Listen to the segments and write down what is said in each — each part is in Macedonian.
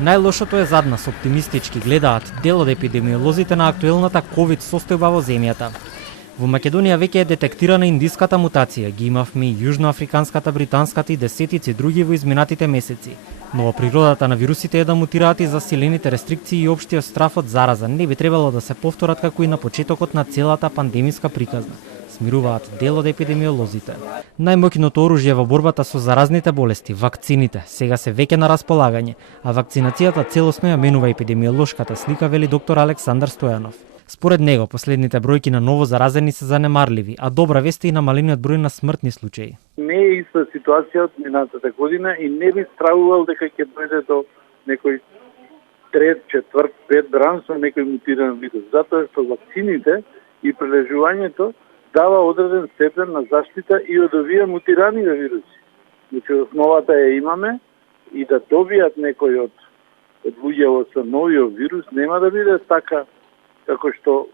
Најлошото е зад нас, оптимистички гледаат дел од епидемиолозите на актуелната ковид состојба во земјата. Во Македонија веќе е детектирана индиската мутација, ги имавме и јужноафриканската, британската и десетици други во изминатите месеци. Но во природата на вирусите е да мутираат и засилените рестрикции и општиот страф од зараза не би требало да се повторат како и на почетокот на целата пандемиска приказна, смируваат дел од епидемиолозите. Најмоќното оружје во борбата со заразните болести, вакцините, сега се веќе на располагање, а вакцинацијата целосно ја менува епидемиолошката слика, вели доктор Александар Стојанов. Според него, последните бројки на ново заразени се занемарливи, а добра вест е и намалениот број на смртни случаи. Не е иста ситуација од минатата година и не би стравувал дека ќе дојде до некој трет, четврт, пет бран со некој мутиран вирус. Затоа што вакцините и прележувањето дава одреден степен на заштита и од овие мутирани вируси. Значи, основата ја имаме и да добијат некој од луѓето со новиот вирус нема да биде така како што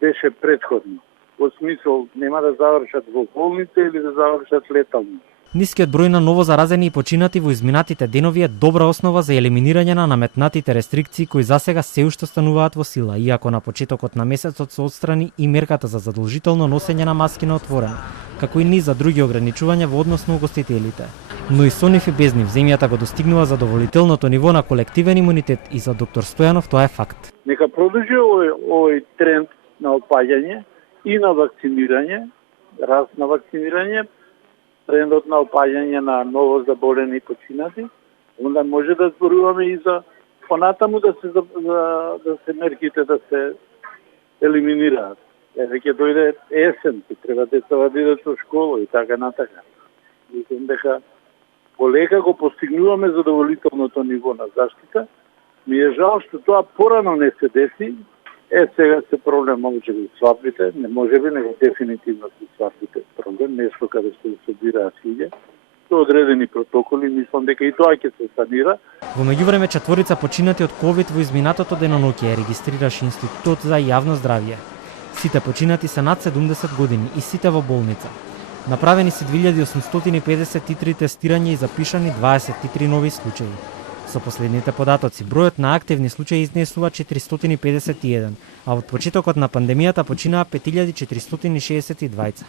беше претходно. Во смисол, нема да завршат во болница или да завршат летално. Нискиот број на ново заразени и починати во изминатите денови е добра основа за елиминирање на наметнатите рестрикции кои засега се уште остануваат во сила, иако на почетокот на месецот се отстрани и мерката за задолжително носење на маски на отворено, како и низ за други ограничувања во однос на угостителите. Но и со нив и без нив земјата го достигнува задоволителното ниво на колективен имунитет и за доктор Стојанов тоа е факт. Нека продолжи овој тренд на опаѓање и на вакцинирање, раст на вакцинирање, трендот на опаѓање на ново заболени и починати, онда може да зборуваме и за понатаму да се мерките да се елиминираат. Веќе дојде есен, треба децата да идат во школа и така натака. Мислам дека полека го постигнуваме задоволителното ниво на заштита. Ми е жал што тоа порано не се деси. Сега се проблем може би свадбите, не може би, него дефинитивно се свадбите проблем, место каде се собираат луѓе. Со одредени протоколи, мислам дека и тоа ќе се санира. Во меѓувреме четворица починати од ковид во изминатото деноноќе регистрираше Институтот за јавно здравје. Сите починати се над 70 години и сите во болница. Направени се 2853 тестирања и запишани 23 нови случаи. Со последните податоци, бројот на активни случаи изнесува 451, а од почетокот на пандемијата починаа 5462.